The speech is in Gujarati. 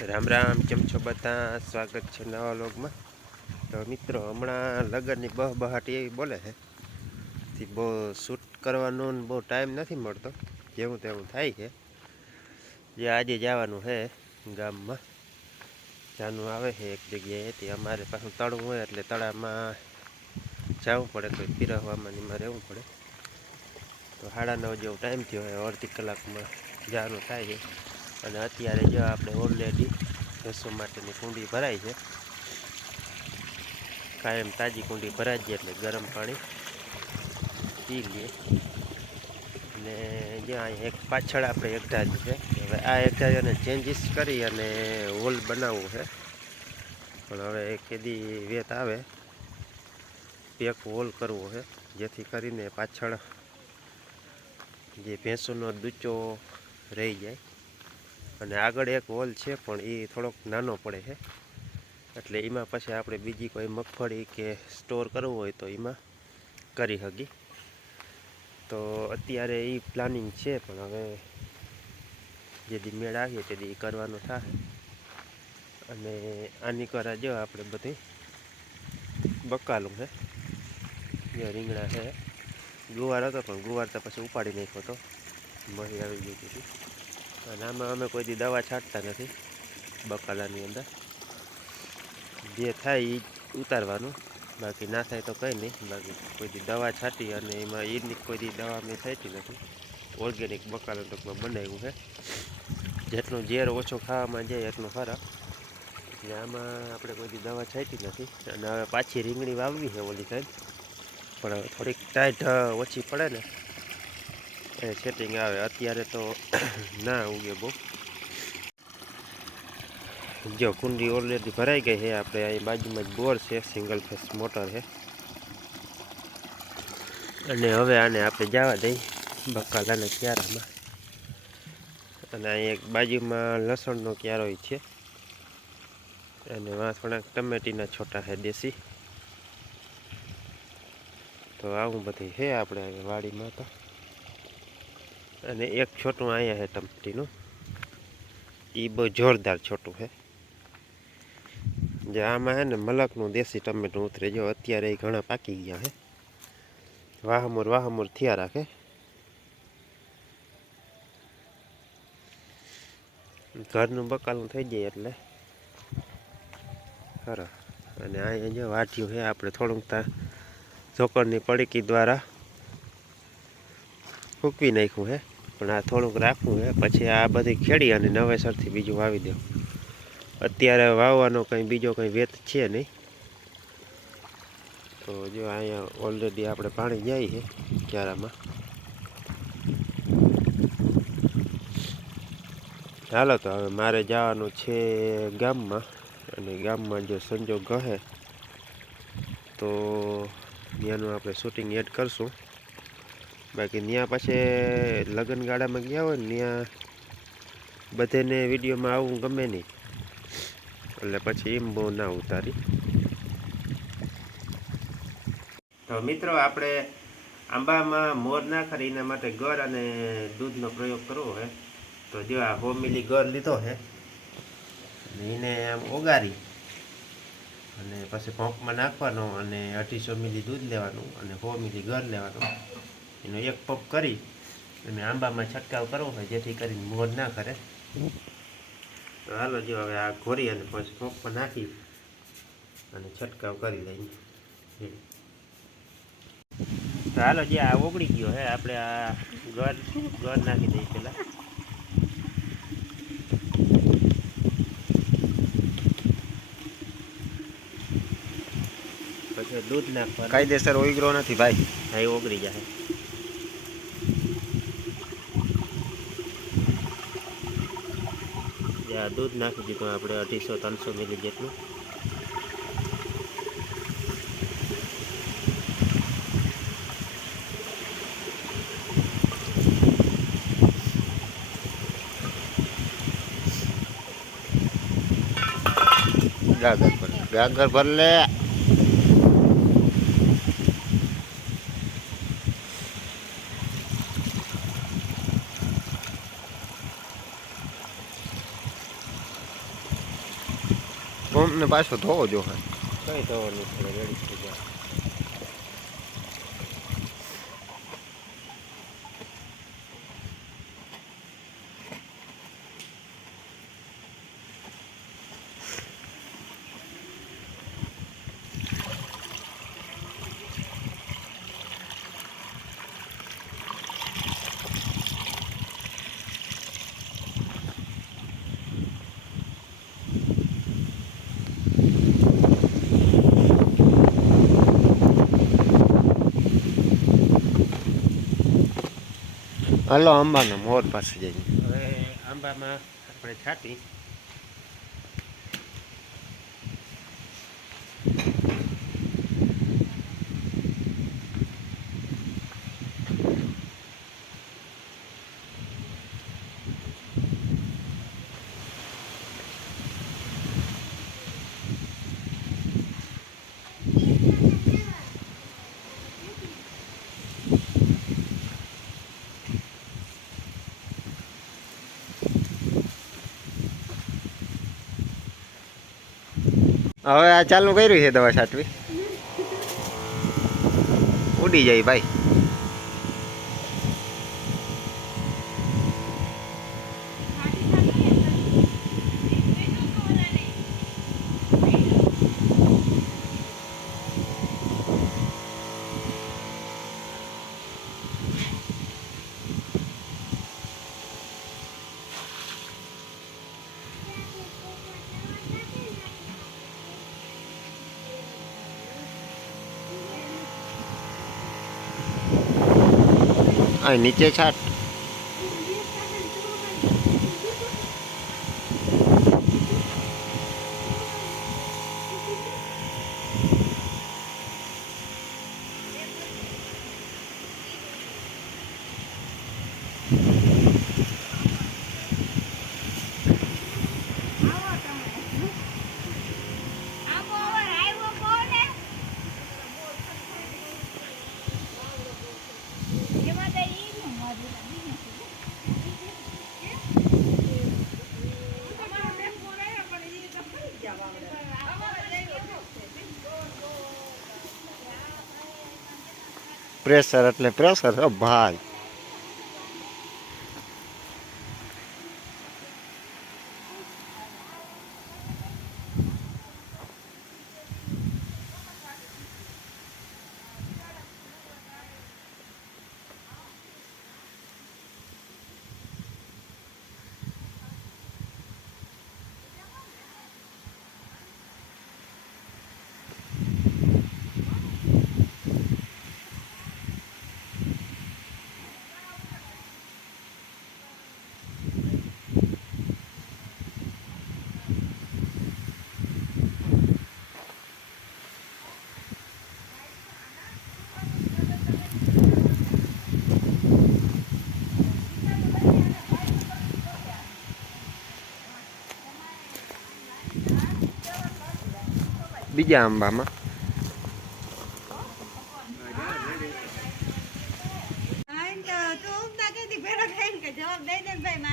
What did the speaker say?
રામ રામ, કેમ છો બધા? સ્વાગત છે નવા લોગમાં તો મિત્રો, હમણાં લગ્નની બહ બહાટી એવી બોલે છે. થી બહુ શૂટ કરવાનો બહુ ટાઈમ નથી મળતો. જેવું તેવું થાય છે. જે આજે જવાનું છે ગામમાં. જાનું આવે છે એક જગ્યાએથી અમારે પાછું તળું હોય એટલે તળામાં જવું પડે. કોઈ પીરવવામાં એમાં રહેવું પડે. તો સાડા નવ જેવો ટાઈમ થયો હોય અડધી કલાકમાં જવાનું થાય છે. અને અત્યારે જો આપણે ઓલરેડી ભેંસો માટેની કુંડી ભરાય છે. કાયમ તાજી કુંડી ભરાઈ જાય એટલે ગરમ પાણી પી લઈએ. અને જ્યાં એક પાછળ આપણે એકઠા છે. હવે આ એકધારીને ચેન્જીસ કરી અને હોલ બનાવવું છે. પણ હવે કેદી વેત આવે. પેક હોલ કરવો છે, જેથી કરીને પાછળ જે ભેંસોનો દૂચો રહી જાય. અને આગળ એક હોલ છે, પણ એ થોડોક નાનો પડે છે. એટલે એમાં પછી આપણે બીજી કોઈ મગફળી કે સ્ટોર કરવું હોય તો એમાં કરી શકી તો અત્યારે એ પ્લાનિંગ છે, પણ હવે જેથી મેળ આવીએ તેથી કરવાનું થાય. અને આની કરા જો આપણે બધી બકાલું છે. જે રીંગણા છે. ગુવાર હતો, પણ ગુવાર તો પછી ઉપાડી નાખ્યો હતો મહી આવી ગઈ હતી અને આમાં અમે કોઈ દી દવા છાંટતા નથી, બકાલાની અંદર. જે થાય એ ઉતારવાનું, બાકી ના થાય તો કંઈ નહીં, બાકી કોઈ દી દવા છાંટી અને એમાં એની કોઈ દી દવા મેં છાંટી નથી. ઓર્ગેનિક બકાલા ટૂંકમાં બનાવ્યું છે. જેટલું ઝેર ઓછો ખાવામાં જાય એટલું ફરક એટલે આમાં આપણે કોઈ દી દવા છાંટી નથી. અને હવે પાછી રીંગણી વાવવી છે ઓલી સાઈડ પણ થોડીક ટાઈટ ઓછી પડે ને સેટિંગ આવે. અત્યારે તો ના ઉગે બહુ. જો, કુંડી ઓલરેડી ભરાઈ ગઈ છે. આપણે અહીં બાજુમાં જ બોર છે. સિંગલ ફેસ મોટર છે. અને હવે આને આપણે જવા દઈ. બકાલાના ક્યારામાં. અને અહીં એક બાજુમાં લસણનો ક્યારોય છે. અને વાં થોડાક ટમેટીના છોટા છે દેશી. તો આવું બધી છે આપણે વાડીમાં તો. અને એક છોટું અહીંયા છે ટમટીનું. એ બહુ જોરદાર છોટું છે. જે આમાં છે ને મલકનું દેશી ટમેટું ઉતરે જો અત્યારે એ ઘણા પાકી ગયા છે. વાહમોર વાહમોર થયા રાખે. ઘરનું બકાલું થઈ જાય એટલે. ખરો. અને અહીંયા જો વાટ્યું છે. આપણે થોડુંક ત્યાં ઝોકરની પડીકી દ્વારા ફૂકવી નાખ્યું છે. પણ આ થોડુંક રાખવું છે. પછી આ બધી ખેડી અને નવેસરથી બીજું વાવી દઉં. અત્યારે વાવવાનો કંઈ બીજો કંઈ વેત છે નહીં. તો જો અહીંયા ઓલરેડી આપણે પાણી જાય છે ક્યારામાં. ચાલો તો હવે મારે જવાનું છે ગામમાં. અને ગામમાં જો સંજોગ કહે તો ત્યાંનું આપણે શૂટિંગ એડ કરશું. બાકી ત્યાં પાસે લગ્ન ગાળામાં ગયા હોય ને ત્યાં બધાને વિડીયોમાં આવું ગમે નહીં. એટલે પછી એમ બહુ ના ઉતારી. તો મિત્રો આપણે આંબામાં મોર ના ખરી એના માટે ગર અને દૂધનો પ્રયોગ કરવો છે તો જો આ હોમિલી ગર લીધો છે એને આમ ઓગારી. અને પછી પંપમાં નાખવાનો અને અઢીસો મિલી દૂધ લેવાનું અને સો મિલી ગર લેવાનું. એનો એક પગ કરી અને આંબામાં છંટકાવ કરવો હોય જેથી કરીને મોર ના કરે તો હાલો જો હવે આ ઘોરી અને પછી પંપમાં નાખી અને છંટકાવ કરી લઈએ. તો હાલો જે આ ઓગળી ગયો હે આપણે આ ઘર ઘર નાખી દઈએ પેલા પછી દૂધ નાખવાનું. કાયદેસર ઓગળો નથી ભાઈ. હા ઓગળી જાય. જે આ દૂધ નાખી દીધું આપણે અઢીસો ત્રણસો મિલી જેટલું. ગાગર ભરલે ગાગર ભર પાછો ધોવો જો કઈ ધોવો નહીં રેડી હાલો અંબાના મોર પાસે જઈએ. હવે આંબામાં આપણે છાંટી. હવે આ ચાલુ કર્યું છે દવા છાંટવી. ઉડી જાય ભાઈ. આ નીચે છાટ પ્રેશર એટલે પ્રેશર ભાઈ. બીજા આંબામાં જવાબ દઈ દે ભાઈ